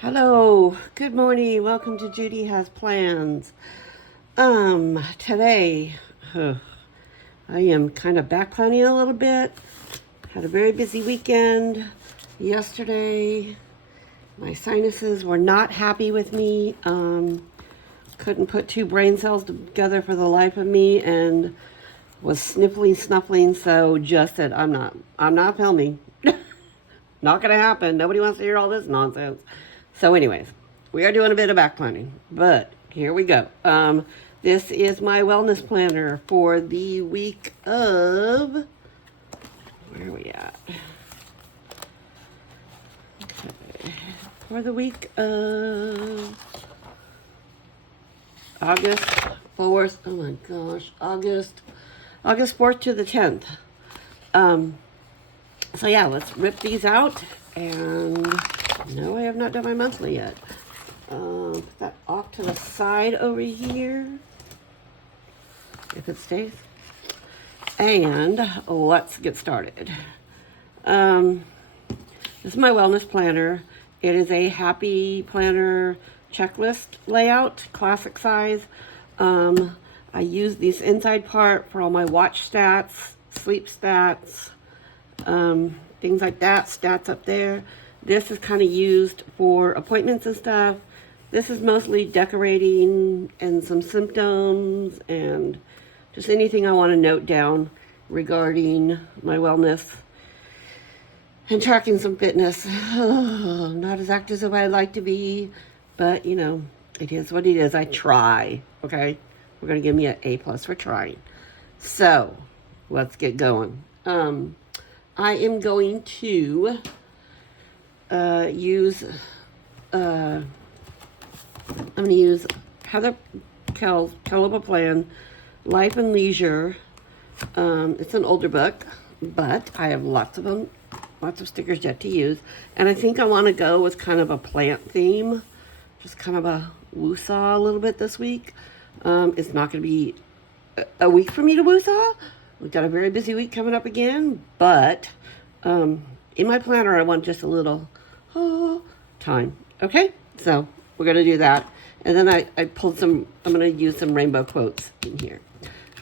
Hello, good morning. Welcome to Judy Has Plans. Today, I am kind of back planning a little bit. Had a very busy weekend. Yesterday, my sinuses were not happy with me. Couldn't put two brain cells together for the life of me and was snuffling, so just said, I'm not filming. Not gonna happen. Nobody wants to hear all this nonsense. So anyways, we are doing a bit of back planning, but here we go. This is my wellness planner for the week of, where are we at? Okay. For the week of August 4th, oh my gosh, August 4th to the 10th. So yeah, let's rip these out. And no, I have not done my monthly yet. Put that off to the side over here, if it stays. And let's get started. This is my wellness planner. It is a happy planner checklist layout, classic size. I use this inside part for all my watch stats, sleep stats, things like that, stats up there. This is kind of used for appointments and stuff. This is mostly decorating and some symptoms and just anything I want to note down regarding my wellness and tracking some fitness. Not as active as I'd like to be, but you know, it is what it is. I try, okay? We're going to give me an A+ for trying. So, let's get going. I am going to use Heather Kell's Caliber Plan, Life and Leisure. It's an older book, but I have lots of them, lots of stickers yet to use. And I think I want to go with kind of a plant theme, just kind of a woo-saw a little bit this week. It's not going to be a week for me to woo-saw. We've got a very busy week coming up again, but in my planner, I want just a little time. Okay, so we're going to do that. And then I pulled some, I'm going to use some rainbow quotes in here.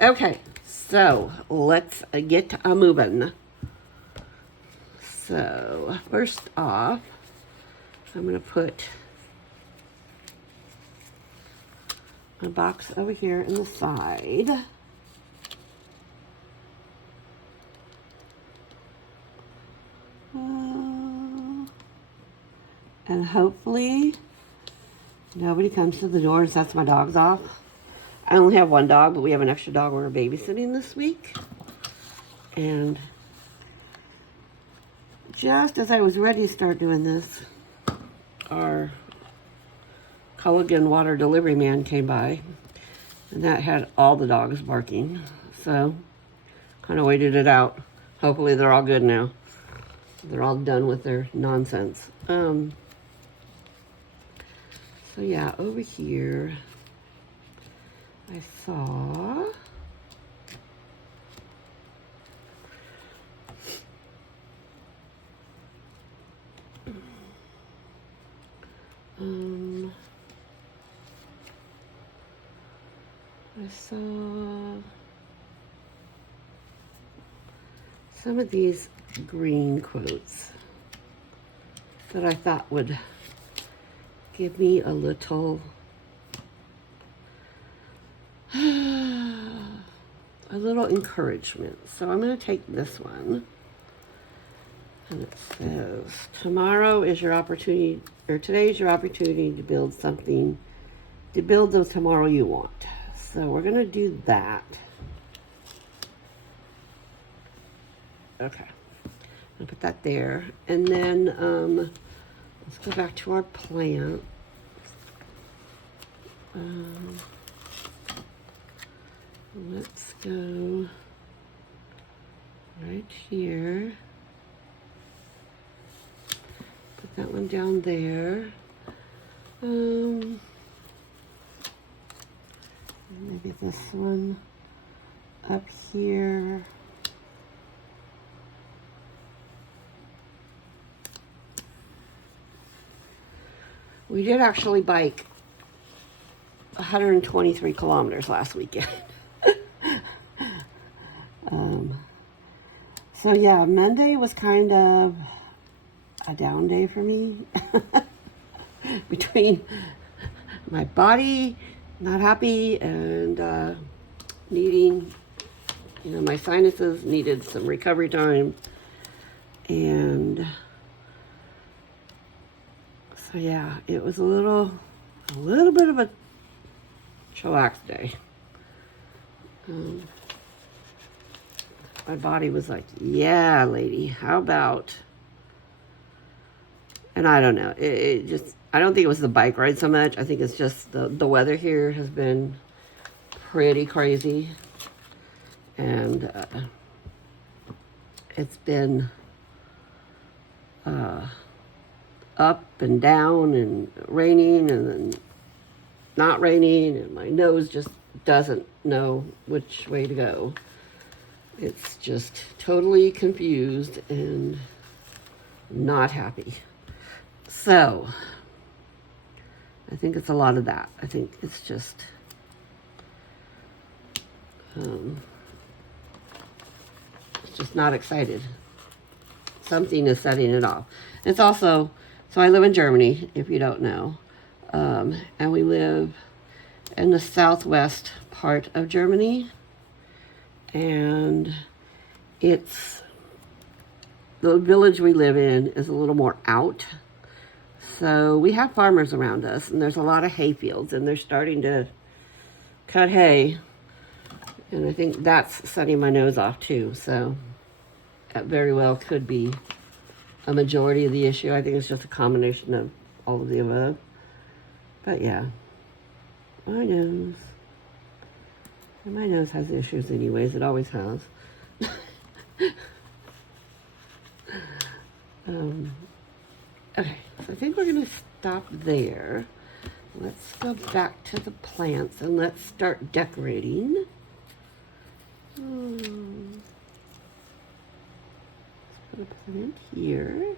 Okay, so let's get moving. So first off, I'm going to put my box over here in the side. And hopefully nobody comes to the door and sets my dogs off. I only have one dog, but we have an extra dog we're babysitting this week. And just as I was ready to start doing this, our Culligan water delivery man came by, and that had all the dogs barking. So, kind of waited it out. Hopefully they're all good now. They're all done with their nonsense. So yeah, over here, I saw some of these green quotes that I thought would give me a little encouragement. So I'm going to take this one, and it says, tomorrow is your opportunity, or today is your opportunity to build something, to build the tomorrow you want. So we're going to do that. Okay, I'll put that there. And then let's go back to our plant. Let's go right here. Put that one down there. Maybe this one up here. We did actually bike 123 kilometers last weekend. So yeah, Monday was kind of a down day for me. Between my body not happy and needing, my sinuses needed some recovery time. And so yeah, it was a little bit of a chillax day. My body was like, yeah, lady, how about, and I don't know, it just, I don't think it was the bike ride so much. I think it's just the weather here has been pretty crazy. And it's been up and down and raining and then not raining, and my nose just doesn't know which way to go. It's just totally confused and not happy. So I think it's a lot of that. I think it's just not excited. Something is setting it off. It's also, so I live in Germany, if you don't know, and we live in the southwest part of Germany, and it's, the village we live in is a little more out. So we have farmers around us, and there's a lot of hay fields, and they're starting to cut hay, and I think that's setting my nose off too. So that very well could be a majority of the issue. I think it's just a combination of all of the above. But yeah, my nose. And my nose has issues anyways. It always has. Okay, so I think we're going to stop there. Let's go back to the plants and let's start decorating. Let's put a plant here.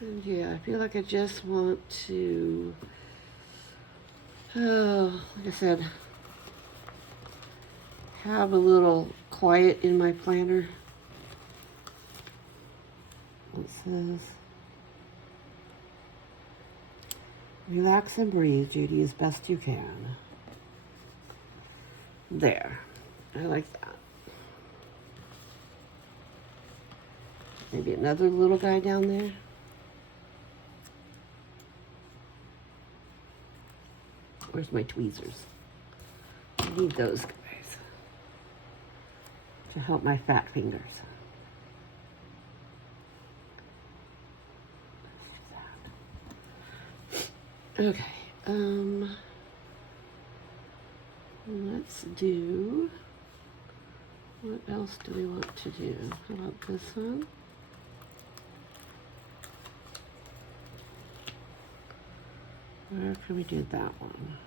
And yeah, I feel like I just want to, like I said, have a little quiet in my planner. It says, relax and breathe, Judy, as best you can. There. I like that. Maybe another little guy down there. Where's my tweezers? I need those guys to help my fat fingers. Okay, let's do, what else do we want to do? How about this one? Where can we do that one?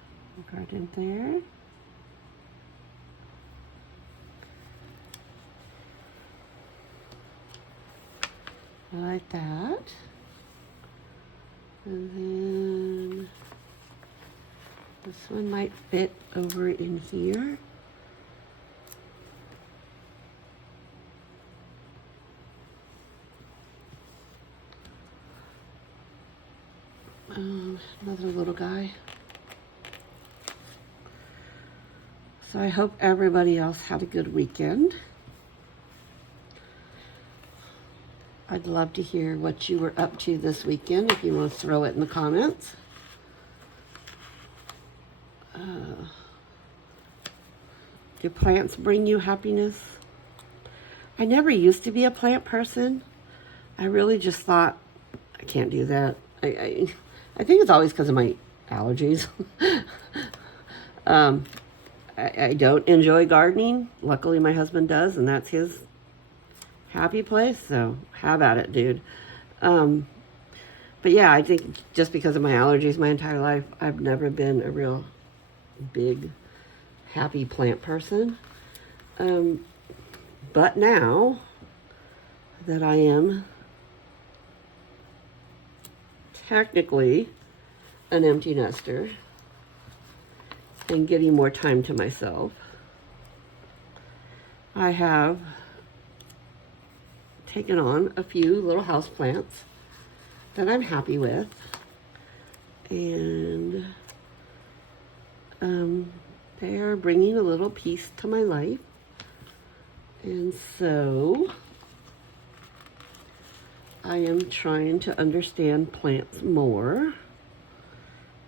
Right in there. I like that. And then this one might fit over in here. Another little guy. So I hope everybody else had a good weekend. I'd love to hear what you were up to this weekend, if you want to throw it in the comments. Do plants bring you happiness? I never used to be a plant person. I really just thought, I can't do that. I think it's always because of my allergies. I don't enjoy gardening. Luckily, my husband does, and that's his happy place. So have at it, dude. But yeah, I think just because of my allergies my entire life, I've never been a real big, happy plant person. But now that I am technically an empty nester and getting more time to myself, I have taken on a few little house plants that I'm happy with, and they are bringing a little peace to my life. And so I am trying to understand plants more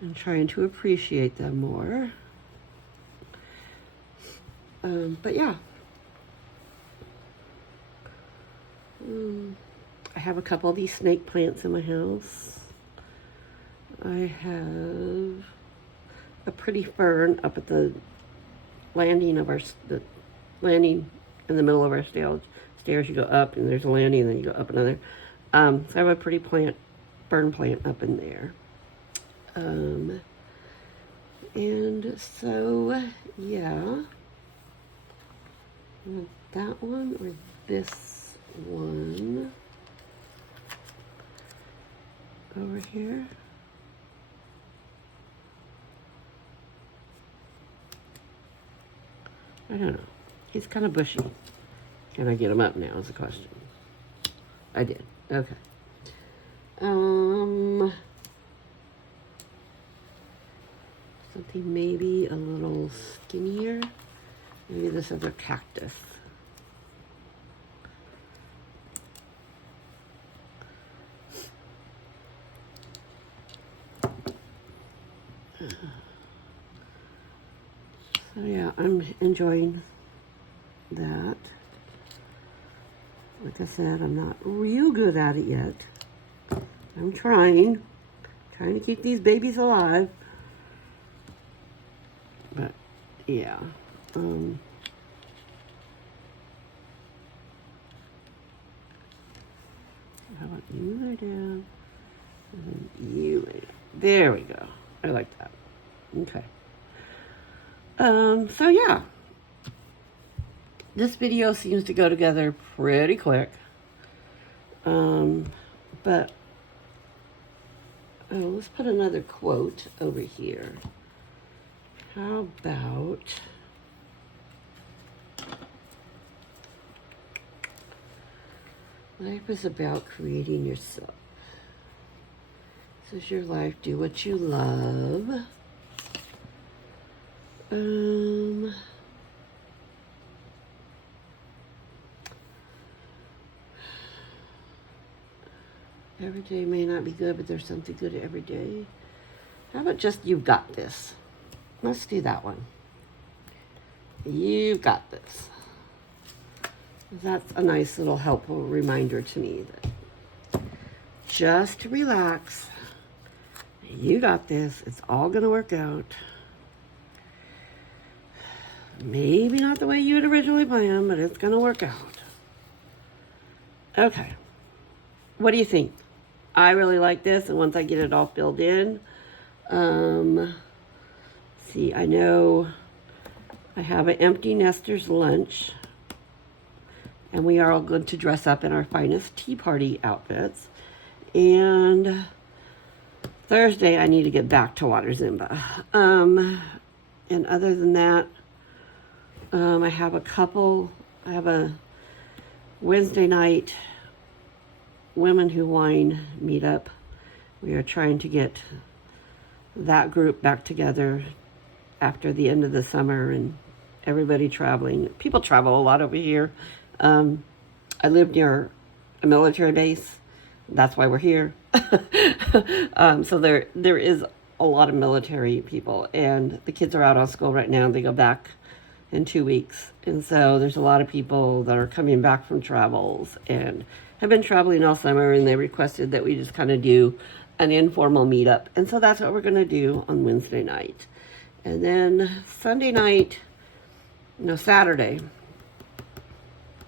and trying to appreciate them more. But yeah, I have a couple of these snake plants in my house. I have a pretty fern up at the landing of the landing in the middle of our stairs. You go up and there's a landing, and then you go up another. So I have a pretty fern plant up in there. And so, yeah, that one or this one over here. I don't know. He's kind of bushy. Can I get him up now is the question. I did. Okay. Something maybe a little skinnier. Maybe this other cactus. So yeah, I'm enjoying that. Like I said, I'm not real good at it yet. I'm trying to keep these babies alive. But yeah, how about you lay down, and then you lay down. There we go. I like that. Okay. So yeah, this video seems to go together pretty quick. But let's put another quote over here. How about life is about creating yourself. This is your life. Do what you love. Every day may not be good, but there's something good every day. How about just you've got this? Let's do that one. You've got this. That's a nice little helpful reminder to me that just relax. You got this. It's all going to work out. Maybe not the way you had originally planned, but it's going to work out. Okay. What do you think? I really like this, and once I get it all filled in, see, I know I have an empty nester's lunch, and we are all good to dress up in our finest tea party outfits. And Thursday, I need to get back to Water Zimba. And other than that, I have a Wednesday night Women Who Wine meetup. We are trying to get that group back together after the end of the summer and everybody traveling. People travel a lot over here. I live near a military base. That's why we're here. So there is a lot of military people, and the kids are out on school right now. They go back in 2 weeks. And so there's a lot of people that are coming back from travels and have been traveling all summer, and they requested that we just kind of do an informal meetup. And so that's what we're going to do on Wednesday night. And then Saturday,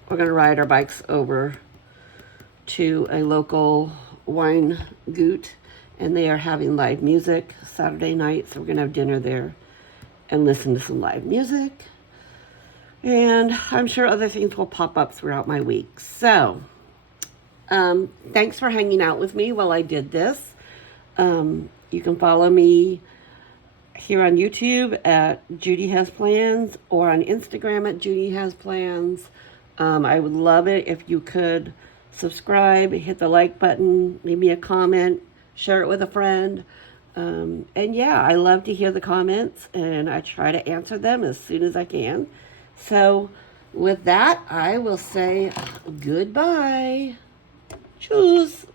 we're going to ride our bikes over to a local wine goot, and they are having live music Saturday night. So we're going to have dinner there and listen to some live music. And I'm sure other things will pop up throughout my week. So, thanks for hanging out with me while I did this. You can follow me here on YouTube at Judy Has Plans or on Instagram at Judy Has Plans. I would love it if you could subscribe, hit the like button, leave me a comment, share it with a friend. And yeah, I love to hear the comments and I try to answer them as soon as I can. So with that, I will say goodbye. Tschüss.